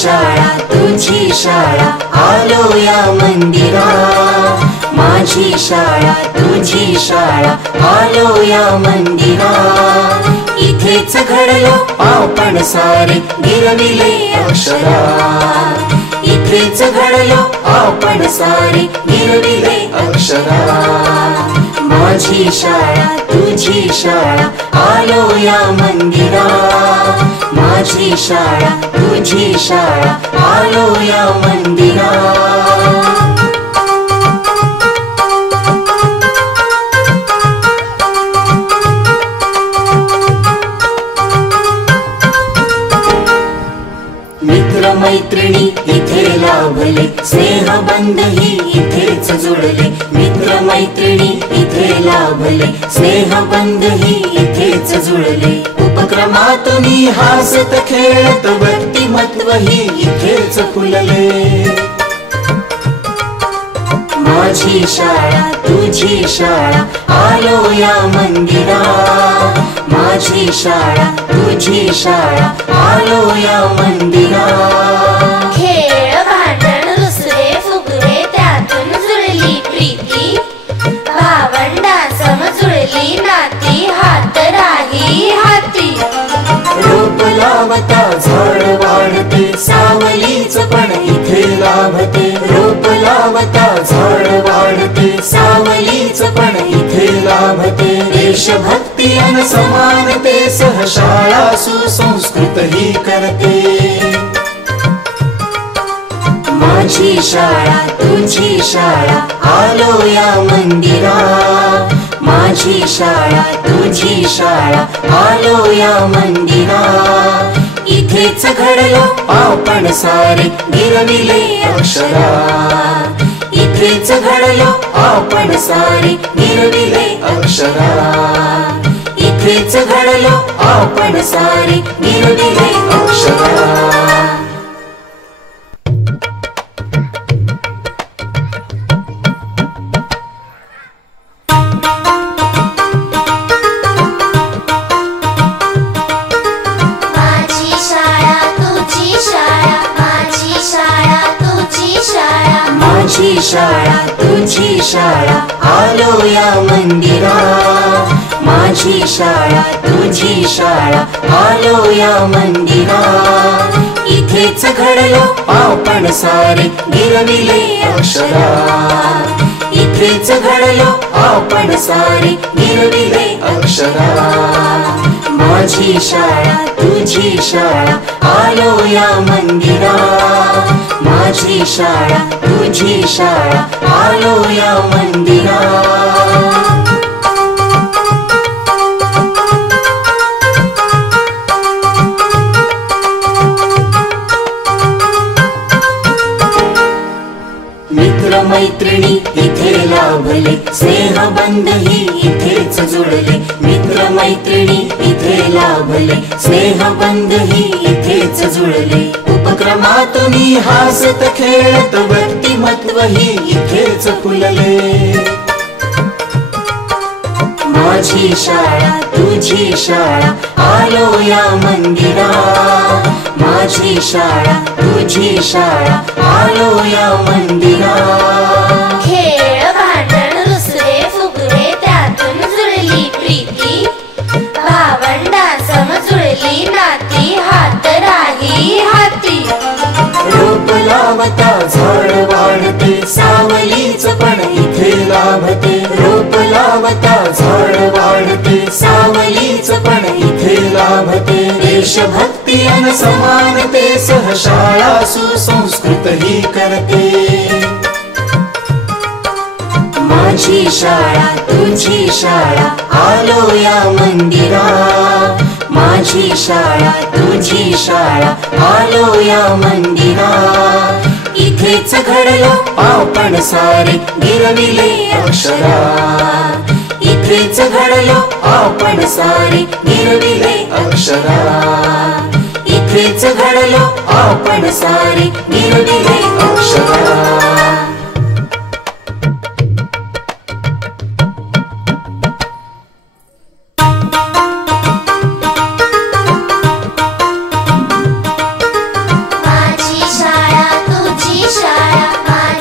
शाळा तुझी शाळा आलो या मंदिरा, माझी शाळा तुझी शाळा आलो या मंदिरा, इथेच घडलो आपण सारे गिरविले अक्षरा, इथेच घडलो आपण सारे गिरविले अक्षरा, माझी शाळा तुझी शाळा आलो या मंदिरा, माझी शाळा तुझी शाळा आलो या मंदिरा। मित्र मैत्रिणी इथे लाभले, स्नेहबंधही इथेच जुळले, मित्र मैत्रिणी इथे लाभले, स्नेहबंधही इथेच जुळले, उपक्रमातून हासत खेळत व्यक्तिमत्वही इथेच फुलले, माझी शाळा तुझी शाळा आलो या मंदिरा, माझी शाळा तुझी शाळा आलो या मंदिरा। खेळ भांडण रुसरे फुगरे त्यातून जुळली प्रीती, भावंडासम जुळली नाती, हात राही हाती, रोप लावता झाड वाढते, सावलीच पण इथे लाभते, रोप लावता झाड वाढते, सावलीच पण इथे लाभते, देशभक्ती अन समानते सह शाळा सुसंस्कृत ही करते, माझी शाळा तुझी शाळा आलो या मंदिरा, माझी शाळा तुझी शाळा आलो या मंदिरा, इथेच घडलो आपण सारे गिरविले अक्षरा, इथेच घडलो आपण सारे गिरविले अक्षरा, इथेच घडलो आपण सारे गिरविले अक्षरा। माझी शाळा तुझी शाळा आलो या मंदिरा, माझी शाळा तुझी शाळा आलो या मंदिरा, इथेच घडलो आपण सारे गिरविले अक्षरा, इथेच घडलो आपण सारे गिरविले अक्षरा, माझी शाळा तुझी शाळा आलो या मंदिरा, माझी शाळा तुझी शाळा आलो या मंदिरा। मित्र मैत्रिणी इथे लाभले, स्नेहबंधही इथेच जुळले, मित्र मैत्रिणी इथे लाभले, स्नेहबंधही इथेच जुळले, उपक्रमातून हासत खेळत व्यक्तिमत्वही इथेच फुलले, माझी शाळा तुझी शाळा आलो या मंदिरा, माझी शाळा तुझी शाळा आलो या मंदिरा, खेळ भांडण रुसरे फुगरे त्यातून जुळली प्रीती, भावंडासम जुळली नाती, हात राही हाती, रोप लावता झाड वाढते, सावलीच पण इथे लाभते, रोप लावता झाड वाढते, सावलीच पण इथे लाभते, देशभक्ती अन समानते सह शाळा सुसंस्कृत ही करते, माझी शाळा तुझी शाळा आलो या मंदिरा, माझी शाळा तुझी शाळा आलो या मंदिरा, इथेच घडलो आपण सारे गिरविले अक्षरा, इथेच घडलो आपण सारे गिरविले अक्षरा, इथेच घडलो आपण सारे गिरविले